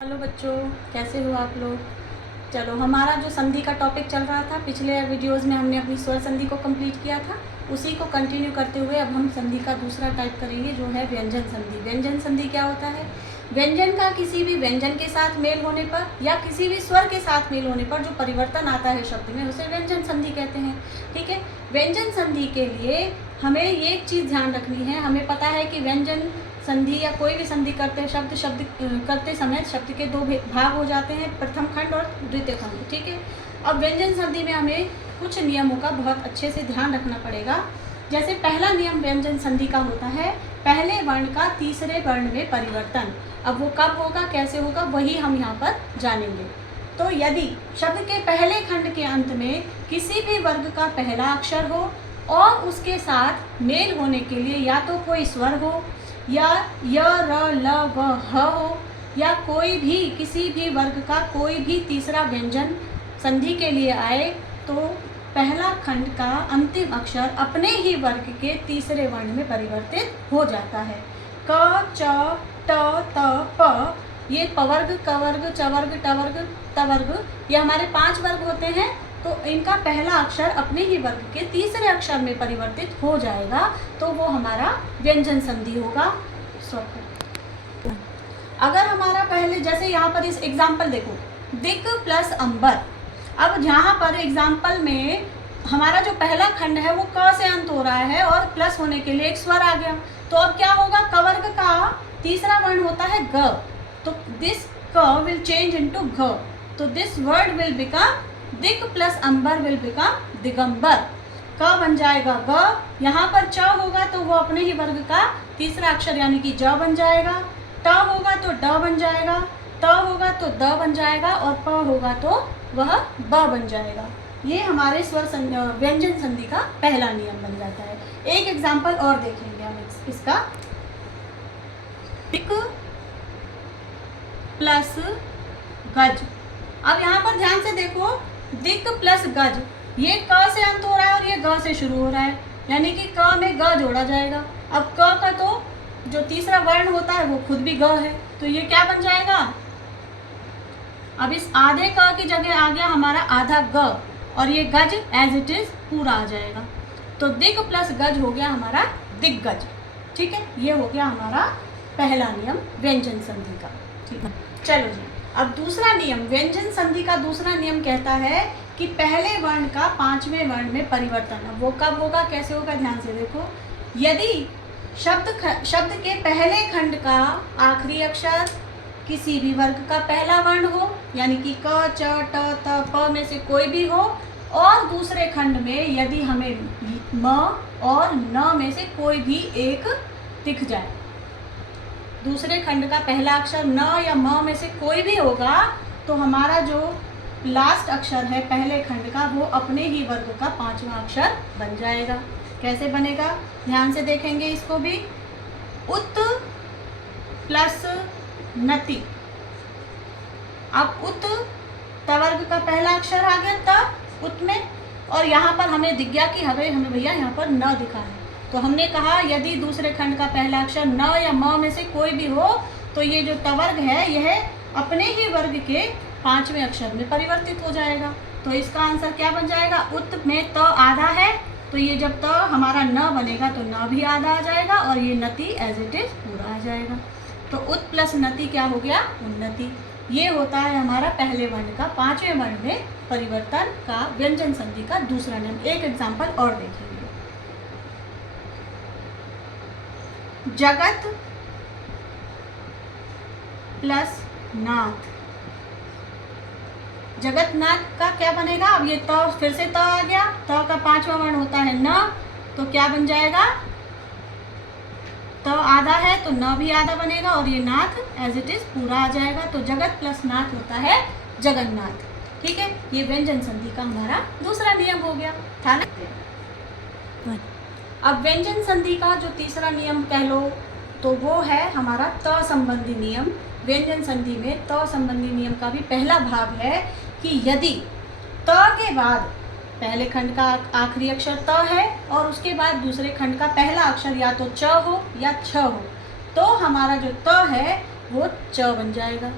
Hello बच्चों, कैसे हो आप लोग। चलो, हमारा जो संधि का टॉपिक चल रहा था पिछले वीडियोस में हमने अपनी स्वर संधि को कंप्लीट किया था। उसी को कंटिन्यू करते हुए अब हम संधि का दूसरा टाइप करेंगे जो है व्यंजन संधि। व्यंजन संधि क्या होता है? व्यंजन का किसी भी व्यंजन के साथ मेल होने पर या किसी भी स्वर के साथ मेल होने पर जो परिवर्तन आता है शब्द में उसे व्यंजन संधि कहते हैं। ठीक है, व्यंजन संधि के लिए हमें ये चीज़ ध्यान रखनी है। हमें पता है कि व्यंजन संधि या कोई भी संधि करते शब्द करते समय शब्द के दो भाग हो जाते हैं, प्रथम खंड और द्वितीय खंड। ठीक है, अब व्यंजन संधि में हमें कुछ नियमों का बहुत अच्छे से ध्यान रखना पड़ेगा। जैसे पहला नियम व्यंजन संधि का होता है पहले वर्ण का तीसरे वर्ण में परिवर्तन। अब वो कब होगा, कैसे होगा, वही हम यहाँ पर जानेंगे। तो यदि शब्द के पहले खंड के अंत में किसी भी वर्ग का पहला अक्षर हो और उसके साथ मेल होने के लिए या तो कोई स्वर हो या य र ल व ह हो या कोई भी किसी भी वर्ग का कोई भी तीसरा व्यंजन संधि के लिए आए, तो पहला खंड का अंतिम अक्षर अपने ही वर्ग के तीसरे वर्ण में परिवर्तित हो जाता है। क च ट त प, ये पवर्ग, कवर्ग, चवर्ग, टवर्ग, तवर्ग, ये हमारे 5 वर्ग होते हैं। तो इनका पहला अक्षर अपने ही वर्ग के तीसरे अक्षर में परिवर्तित हो जाएगा, तो वो हमारा व्यंजन संधि होगा। अगर हमारा पहले, जैसे यहाँ पर इस एग्जाम्पल देखो, दिक प्लस अंबर। अब यहाँ पर एग्जाम्पल में हमारा जो पहला खंड है वो क से अंत हो रहा है और प्लस होने के लिए एक स्वर आ गया। तो अब क्या होगा, कवर्ग का तीसरा वर्ण होता है ग, तो दिस क विल चेंज इनटू घ। तो this word will become dik plus ambar will become Digambar. क बन जाएगा ग, यहाँ पर च होगा तो वो अपने ही वर्ग का तीसरा अक्षर यानी कि ज बन जाएगा। ट होगा तो ड बन जाएगा, त होगा तो द बन जाएगा और प होगा तो वह ब बन जाएगा। ये हमारे स्वर व्यंजन संधि का पहला नियम बन जाता है। एक एग्जाम्पल और देखेंगे हम इसका। दिक प्लस गज। अब यहाँ पर ध्यान से देखो, दिक प्लस गज, ये क से अंत हो रहा है और ये ग से शुरू हो रहा है, यानी कि क में ग जोड़ा जाएगा। अब क का तो जो तीसरा वर्ण होता है वो खुद भी ग है, तो ये क्या बन जाएगा, अब इस आधे क की जगह आ गया हमारा आधा ग और ये गज एज इट इज पूरा आ जाएगा। तो दिक प्लस गज हो गया हमारा दिग्गज। ठीक है, ये हो गया हमारा पहला नियम व्यंजन संधि का। ठीक है, चलो जी, अब दूसरा नियम व्यंजन संधि का दूसरा नियम कहता है कि पहले वर्ण का पांचवें वर्ण में परिवर्तन। अब वो कब होगा, कैसे होगा, ध्यान से देखो। यदि शब्द के पहले खंड का आखिरी अक्षर किसी भी वर्ग का पहला वर्ण हो, यानी कि क च ट त प में से कोई भी हो, और दूसरे खंड में यदि हमें म और न में से कोई भी एक दिख जाए, दूसरे खंड का पहला अक्षर न या म में से कोई भी होगा, तो हमारा जो लास्ट अक्षर है पहले खंड का वो अपने ही वर्ग का पांचवा अक्षर बन जाएगा। कैसे बनेगा, ध्यान से देखेंगे इसको भी। उत प्लस नति। अब उत तवर्ग का पहला अक्षर आ गया त उत में, और यहाँ पर हमें दिख गया कि हमें भैया यहाँ पर न दिखा है, तो हमने कहा यदि दूसरे खंड का पहला अक्षर न या म में से कोई भी हो, तो ये जो तवर्ग है यह अपने ही वर्ग के पांचवें अक्षर में परिवर्तित हो जाएगा। तो इसका आंसर क्या बन जाएगा, उत में त आधा है, तो ये जब त हमारा न बनेगा तो न भी आधा आ जाएगा और ये नति एज इट इज पूरा आ जाएगा। तो उत प्लस नति क्या हो गया, उन्नति। ये होता है हमारा पहले वर्ण का पांचवें वर्ण में परिवर्तन का व्यंजन संधि का दूसरा नियम। एक एग्जाम्पल और देखेंगे। जगत प्लस नाथ। जगतनाथ का क्या बनेगा, अब ये त फिर से त आ गया, त का पांचवा वर्ण होता है न, तो क्या बन जाएगा, त आधा है तो न भी आधा बनेगा और ये नाथ एज इट इज पूरा आ जाएगा। तो जगत प्लस नाथ होता है जगन्नाथ। ठीक है, ये व्यंजन संधि का हमारा दूसरा नियम हो गया था ना। अब व्यंजन संधि का जो तीसरा नियम कह लो तो वो है हमारा त संबंधी नियम। व्यंजन संधि में त संबंधी नियम का भी पहला भाग है कि यदि त के बाद पहले खंड का आखिरी अक्षर त है और उसके बाद दूसरे खंड का पहला अक्षर या तो च हो या छ हो, तो हमारा जो त है वो च बन जाएगा।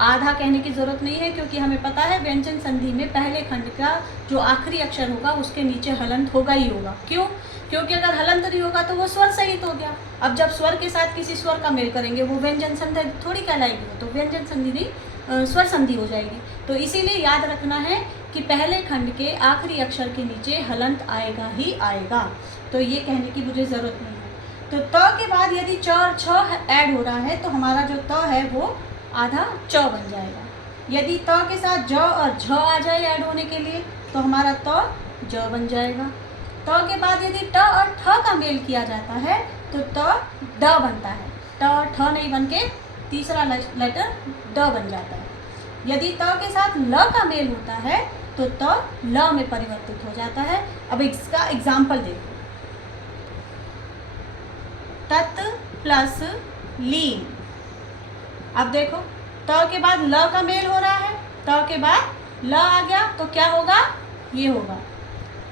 आधा कहने की ज़रूरत नहीं है, क्योंकि हमें पता है व्यंजन संधि में पहले खंड का जो आखिरी अक्षर होगा उसके नीचे हलंत होगा ही होगा। क्यों? क्योंकि अगर हलंत नहीं होगा तो वो स्वर सहित हो गया। अब जब स्वर के साथ किसी स्वर का मेल करेंगे वो व्यंजन संधि थोड़ी कहलाएगी, वो तो व्यंजन संधि नहीं स्वर संधि हो जाएगी। तो इसीलिए याद रखना है कि पहले खंड के आखिरी अक्षर के नीचे हलंत आएगा ही आएगा, तो ये कहने की मुझे ज़रूरत नहीं है। तो त के बाद यदि च और छ ऐड हो रहा है तो हमारा जो त है वो आधा च बन जाएगा। यदि त के साथ ज और झ आ जाए ऐड होने के लिए तो हमारा त ज बन जाएगा। त के बाद यदि ट और ठ का मेल किया जाता है तो त ड बनता है। ट और ठ नहीं बन के तीसरा लेटर ड बन जाता है। यदि त के साथ ल का मेल होता है तो त ल में परिवर्तित हो जाता है। अब इसका एग्जाम्पल देखो, तत् प्लस लीन। अब देखो त के बाद ल का मेल हो रहा है, त के बाद ल आ गया तो क्या होगा, ये होगा,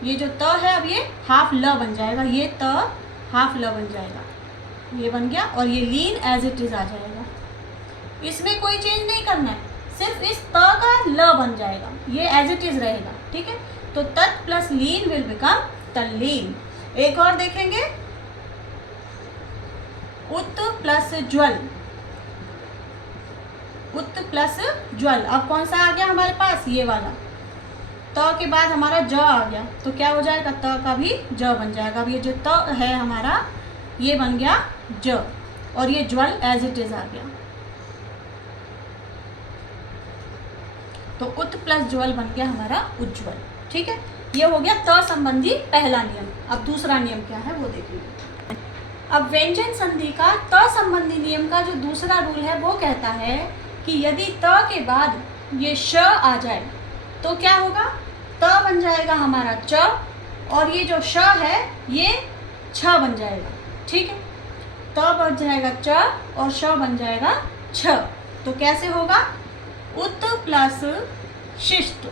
ये जो त है अब ये हाफ ल बन जाएगा, ये त हाफ ल बन जाएगा, ये बन गया। और ये लीन एज इट इज आ जाएगा, इसमें कोई चेंज नहीं करना है, सिर्फ इस त का ल बन जाएगा, ये एज इट इज रहेगा। ठीक है, तो तत् प्लस लीन विल बिकम तल्लीन। एक और देखेंगे, उत प्लस ज्वल, उत प्लस ज्वल। अब कौन सा आ गया हमारे पास, ये वाला। त के बाद हमारा ज आ गया तो क्या हो जाएगा, त का भी ज बन जाएगा। अब ये जो त है हमारा ये बन गया ज, और ये ज्वल एज इट इज आ गया, तो उत प्लस ज्वल बन गया हमारा उज्ज्वल। ठीक है, ये हो गया त संबंधी पहला नियम। अब दूसरा नियम क्या है वो देखेंगे। अब व्यंजन संधि का त संबंधी नियम का जो दूसरा रूल है वो कहता है कि यदि त के बाद ये श आ जाए तो क्या होगा, त बन जाएगा हमारा च, और ये जो श है ये छ बन जाएगा। ठीक है, त बन जाएगा च और श बन जाएगा छ। तो कैसे होगा, उत प्लस शिष्ट।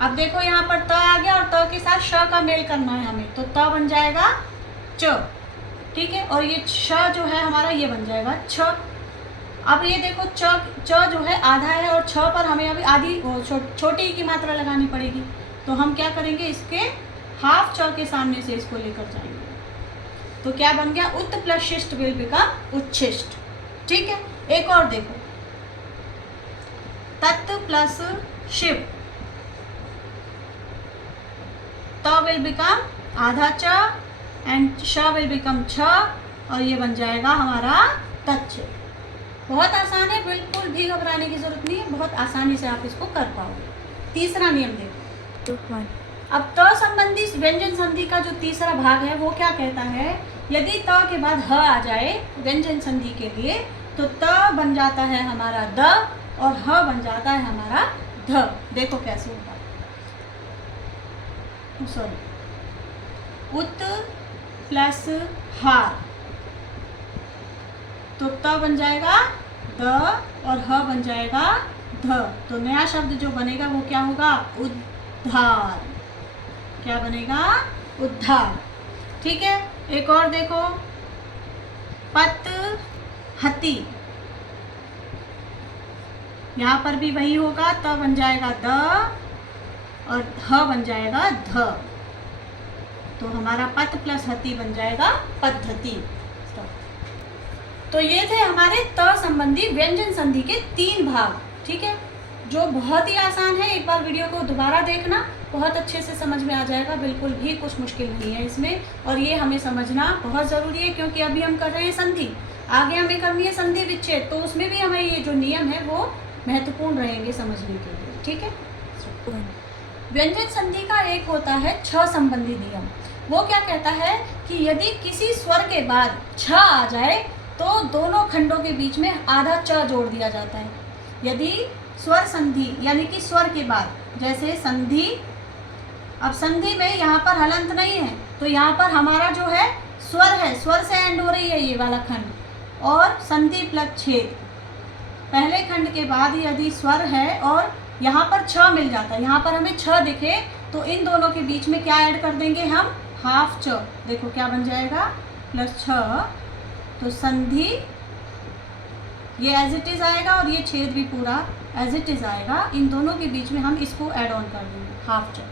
अब देखो यहाँ पर त आ गया और त के साथ श का मेल करना है हमें, तो त बन जाएगा च। ठीक है, और ये श जो है हमारा ये बन जाएगा छ। अब ये देखो च जो है आधा है और छ पर हमें अभी आधी छोटी की मात्रा लगानी पड़ेगी, तो हम क्या करेंगे, इसके हाफ च के सामने से इसको लेकर जाएंगे, तो क्या बन गया, उत प्लस शिष्ट विल बिकम उच्छिष्ट। ठीक है, एक और देखो, तत् प्लस शिव, त विल बिकम आधा च एंड श विल बिकम छ, और ये बन जाएगा हमारा तच्छ। बहुत आसान है, बिल्कुल भी घबराने की जरूरत नहीं है, बहुत आसानी से आप इसको कर पाओगे। तीसरा नियम देखो, अब त संबंधी व्यंजन संधि का जो तीसरा भाग है वो क्या कहता है, यदि त के बाद ह आ जाए व्यंजन संधि के लिए तो त बन जाता है हमारा द और ह बन जाता है हमारा ध। देखो कैसे होगा, सॉरी, उत प्लस हार, तो त बन जाएगा द और ह बन जाएगा ध, तो नया शब्द जो बनेगा वो क्या होगा, उद्धार। क्या बनेगा, उद्धार। ठीक है, एक और देखो, पत हति, यहाँ पर भी वही होगा, त बन जाएगा द और ह बन जाएगा ध, तो हमारा पत प्लस हति बन जाएगा पद्धति। तो ये थे हमारे त संबंधी व्यंजन संधि के 3 भाग। ठीक है, जो बहुत ही आसान है, एक बार वीडियो को दोबारा देखना, बहुत अच्छे से समझ में आ जाएगा, बिल्कुल भी कुछ मुश्किल नहीं है इसमें, और ये हमें समझना बहुत ज़रूरी है क्योंकि अभी हम कर रहे हैं संधि, आगे हमें करनी है संधि विच्छेद, तो उसमें भी हमें ये जो नियम है वो महत्वपूर्ण रहेंगे समझने के लिए। ठीक है, व्यंजन संधि का एक होता है छ संबंधी नियम। वो क्या कहता है कि यदि किसी स्वर के बाद छ आ जाए तो दोनों खंडों के बीच में आधा च जोड़ दिया जाता है। यदि स्वर संधि यानी कि स्वर के बाद, जैसे संधि, अब संधि में यहाँ पर हलंत नहीं है तो यहाँ पर हमारा जो है स्वर है, स्वर से एंड हो रही है ये वाला खंड, और संधि प्लस छेद, पहले खंड के बाद यदि स्वर है और यहाँ पर छ मिल जाता है, यहाँ पर हमें छ दिखे तो इन दोनों के बीच में क्या ऐड कर देंगे हम, हाफ च। देखो क्या बन जाएगा, प्लस छ, तो संधि ये एज इट इज़ आएगा और ये छेद भी पूरा एज इट इज़ आएगा। इन दोनों के बीच में हम इसको ऐड ऑन कर देंगे हाफ च,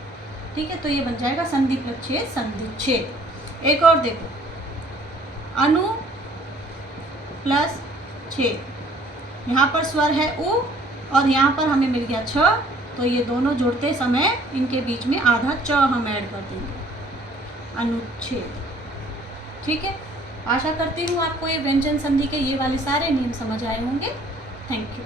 ठीक है। तो ये बन जाएगा संधि प्लस छेद संधि छेद। एक और देखो, अनु प्लस छेद, यहाँ पर स्वर है उ और यहाँ पर हमें मिल गया छ, तो ये दोनों जुड़ते समय इनके बीच में आधा च हम ऐड कर देंगे, अनुच्छेद, ठीक है। आशा करती हूँ आपको ये व्यंजन संधि के ये वाले सारे नियम समझ आए होंगे। Thank you.